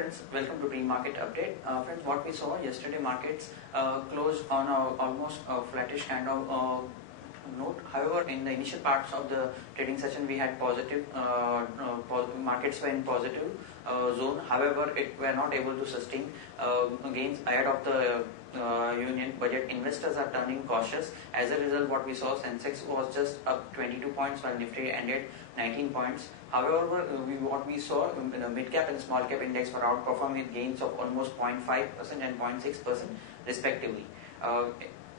friends, welcome to pre-market update. Friends, what we saw yesterday, markets closed on almost a flattish kind of note. However, in the initial parts of the trading session, we had positive markets were in positive zone. However, it were not able to sustain gains ahead of the union budget. Investors are turning cautious. As a result, what we saw, Sensex was just up 22 points while Nifty ended 19 points. However, what we saw in the mid cap and small cap index were outperformed with gains of almost 0.5% and 0.6% respectively.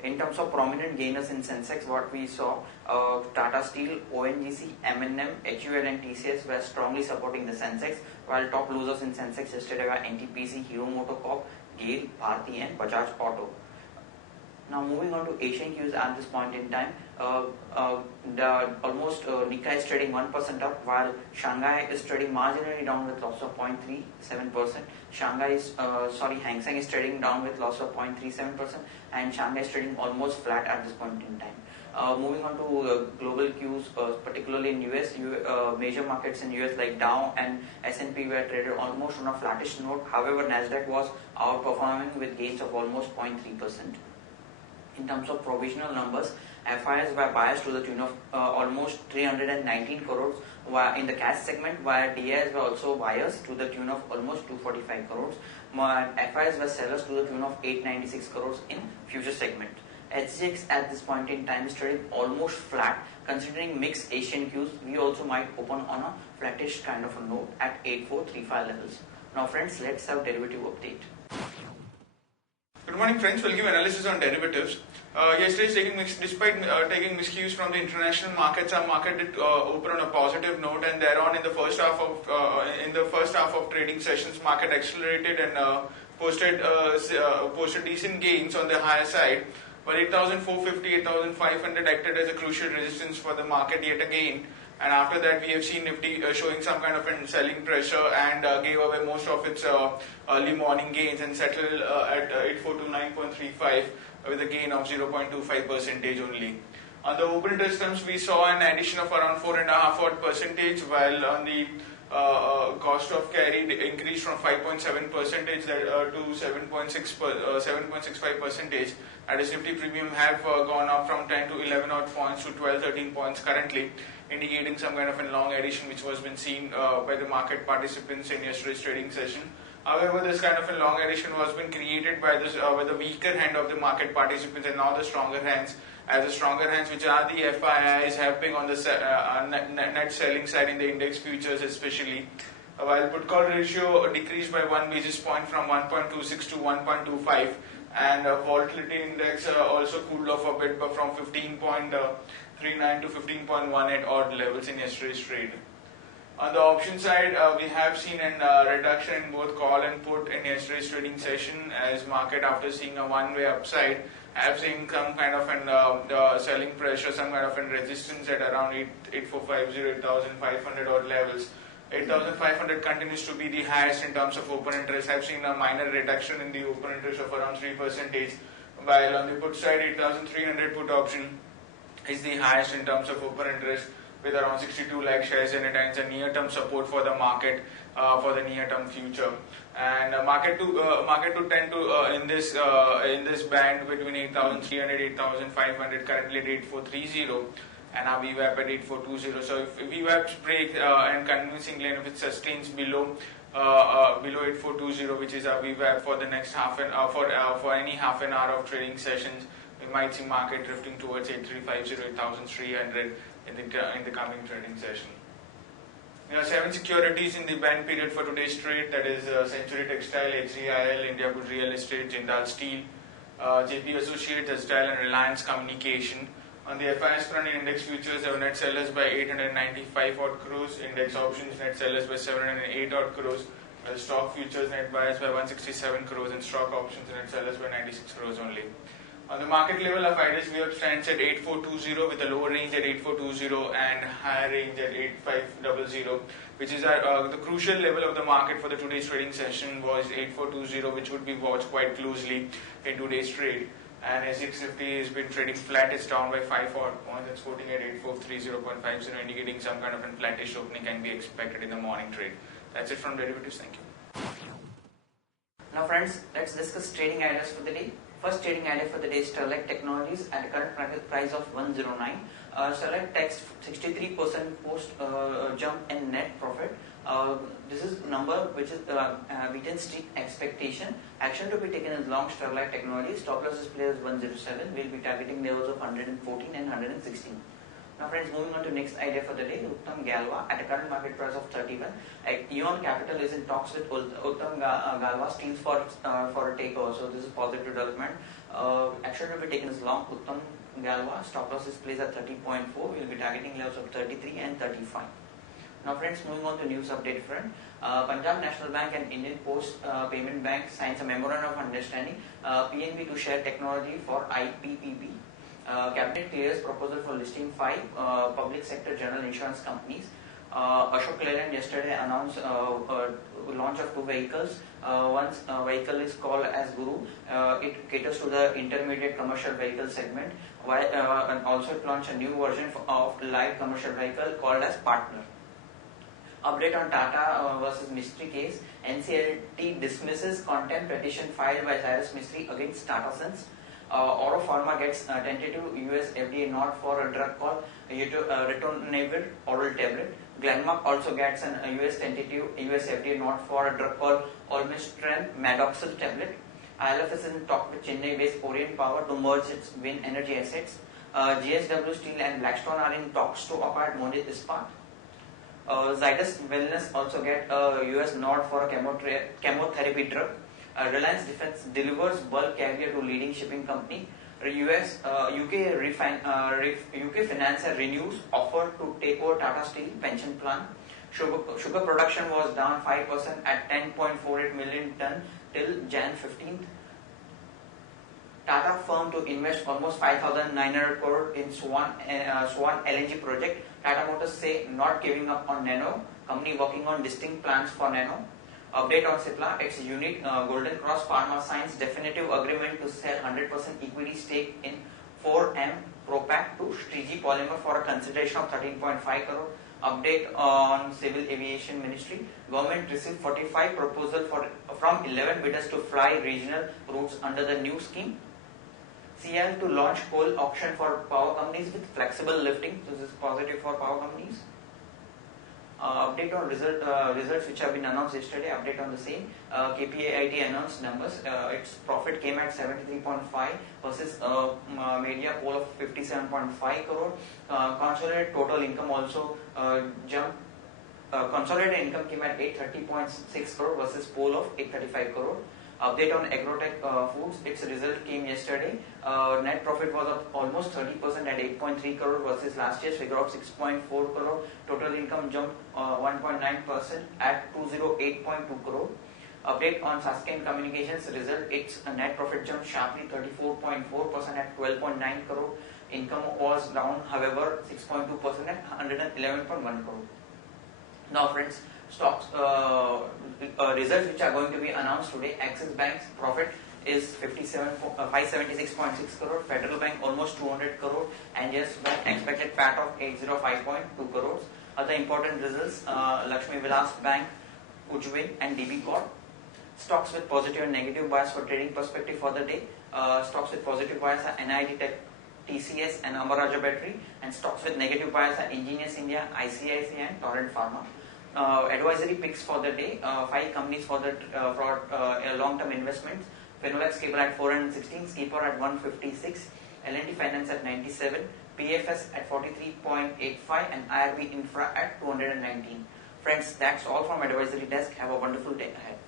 In terms of prominent gainers in Sensex, what we saw, Tata Steel, ONGC, M&M, HUL and TCS were strongly supporting the Sensex, while top losers in Sensex yesterday were NTPC, Hero MotoCorp, GAIL, Bharti and Bajaj Auto. Now moving on to Asian cues at this point in time, Nikkei is trading 1% up, while Shanghai is trading marginally down with loss of 0.37%. Hang Seng is trading down with loss of 0.37%, and Shanghai is trading almost flat at this point in time. Moving on to global cues, particularly in US, major markets in US like Dow and S&P were traded almost on a flattish note. However, Nasdaq was outperforming with gains of almost 0.3%. In terms of provisional numbers, FIs were biased to the tune of almost 319 crores in the cash segment, while DIs were also biased to the tune of almost 245 crores. FIs were sellers to the tune of 896 crores in future segment. HGX at this point in time is trading almost flat. Considering mixed Asian cues, we also might open on a flattish kind of a note at 8435 levels. Now friends, let's have derivative update. Good morning friends, we'll give analysis on derivatives. Yesterday, despite taking mixed cues from the international markets, our market did open on a positive note, and thereon in the first half of trading sessions, market accelerated and posted decent gains on the higher side. But 8,450, 8,500 acted as a crucial resistance for the market yet again. And after that, we have seen Nifty showing some kind of selling pressure and gave away most of its early morning gains and settled at 8429.35 with a gain of 0.25% only. On the open interest terms, we saw an addition of around 4.5%, while on the cost of carry increased from 5.7% to 7.65%. That is, Nifty premium have gone up from 10 to 11 odd points to 12-13 points currently, indicating some kind of a long addition which was been seen by the market participants in yesterday's trading session. However, this kind of a long addition was been created by the weaker hand of the market participants and now the stronger hands. As the stronger hands, which are the FIIs, helping on the net selling side in the index futures especially. While put call ratio decreased by 1 basis point from 1.26 to 1.25, and volatility index also cooled off a bit, but from 15.39 to 15.18 odd levels in yesterday's trade. On the option side, we have seen a reduction in both call and put in yesterday's trading session, as market, after seeing a one-way upside, have seen some kind of selling pressure, some kind of resistance at around 8450, 8500 odd levels. 8500 continues to be the highest in terms of open interest. I've seen a minor reduction in the open interest of around 3%, while on the put side, 8300 put option is the highest in terms of open interest, with around 62 lakh shares in it, and it's a near-term support for the market for the near-term future. And market to tend to in this band between 8,300 8,500, currently at 8430, and our VWAP at 8420. So if VWAPs break and convincingly, and if it sustains below 8420, which is our VWAP for the next for any half an hour of trading sessions, we might see market drifting towards 8350, 8300 in the coming trading session. There are 7 securities in the band period for today's trade, that is Century Textile, HCIL, India Good Real Estate, Jindal Steel, JP Associates, Astral and Reliance Communication. On the FIS front, in index futures, there were net sellers by 895 odd crores, index options net sellers by 708 odd crores, stock futures net buyers by 167 crores, and stock options net sellers by 96 crores only. On the market level, our Fridays VWAP stands at 8420 with a lower range at 8420 and higher range at 8500, which is the crucial level of the market for the today's trading session was 8420, which would be watched quite closely in today's trade. And S650 has been trading flat, it's down by 5 odd points, it's quoting at 8430.50, indicating some kind of a flattish opening can be expected in the morning trade. That's it from derivatives, thank you. Now friends, let's discuss trading ideas for the day. First trading idea for the day is Sterlite Technologies at a current market price of 109. Sterlite takes 63% post jump in net profit. This is number which is beaten street expectation. Action to be taken is long Sterlite Technologies. Stop losses players 107. We'll be targeting levels of 114 and 116. Now friends, moving on to next idea for the day, Uttam Galva at a current market price of 31. Eon Capital is in talks with Uttam Galva Steels for a takeover, so this is positive development. Action to be taken is long Uttam Galva. Stop losses plays at 30.4. We'll be targeting levels of 33 and 35. Now friends, moving on to news update front. Punjab National Bank and Indian Post Payment Bank signs a memorandum of understanding. PNB to share technology for IPPB. Cabinet clears proposal for listing 5 public sector general insurance companies. Ashok Leyland yesterday announced launch of 2 vehicles. One vehicle is called as Guru. It caters to the intermediate commercial vehicle segment. And also it launched a new version of light commercial vehicle called as Partner. Update on Tata versus Mistry case. NCLT dismisses contempt petition filed by Cyrus Mistry against Tata Sons. Oro Pharma gets tentative US FDA nod for a drug called ritonavir oral tablet. Glenmark also gets an US tentative US FDA nod for a drug called Olmestran Madoxil tablet. ILF is in talk with Chennai-based Orient Power to merge its wind energy assets. GSW Steel and Blackstone are in talks to acquire Monit Ispat. Zydus Wellness also get a US nod for a chemotherapy drug. Reliance Defence delivers bulk carrier to leading shipping company. UK Financer renews offer to take over Tata Steel pension plan. Sugar production was down 5% at 10.48 million ton till Jan 15th. Tata firm to invest almost 5,900 crore in Swan LNG project. Tata Motors say not giving up on Nano. Company working on distinct plans for Nano. Update on Cipla, its unit Golden Cross Pharma signs definitive agreement to sell 100% equity stake in 4M Propack to Strigi Polymer for a consideration of 13.5 crore. Update on Civil Aviation Ministry, government received 45 proposals from 11 bidders to fly regional routes under the new scheme. CL to launch coal auction for power companies with flexible lifting. So this is positive for power companies. Update on results which have been announced yesterday. Update on the same. KPIT announced numbers. Its profit came at 73.5 versus media poll of 57.5 crore. Consolidated total income also jumped. Consolidated income came at 830.6 crore versus poll of 835 crore. Update on Agrotech Foods, its result came yesterday. Net profit was up almost 30% at 8.3 crore versus last year's figure of 6.4 crore. Total income jumped 1.9% at 208.2 crore. Update on Sustained Communications result, its net profit jumped sharply 34.4% at 12.9 crore. Income was down, however, 6.2% at 111.1 crore. Now friends, stocks results which are going to be announced today. Axis Bank's profit is 576.6 crore, Federal Bank almost 200 crore, and Yes Bank expected PAT of 805.2 crores. Other important results, Lakshmi Vilas Bank, Ujjwin and DB Corp. Stocks with positive and negative bias for trading perspective for the day. Stocks with positive bias are NID Tech, TCS and Amara Raja Battery, and stocks with negative bias are Engineers India, ICICI and Torrent Pharma. Advisory picks for the day, 5 companies for long-term investments. Finolex Cable at 416, Skipper at 156, L&T Finance at 97, PFS at 43.85 and IRB Infra at 219. Friends, that's all from Advisory Desk. Have a wonderful day ahead.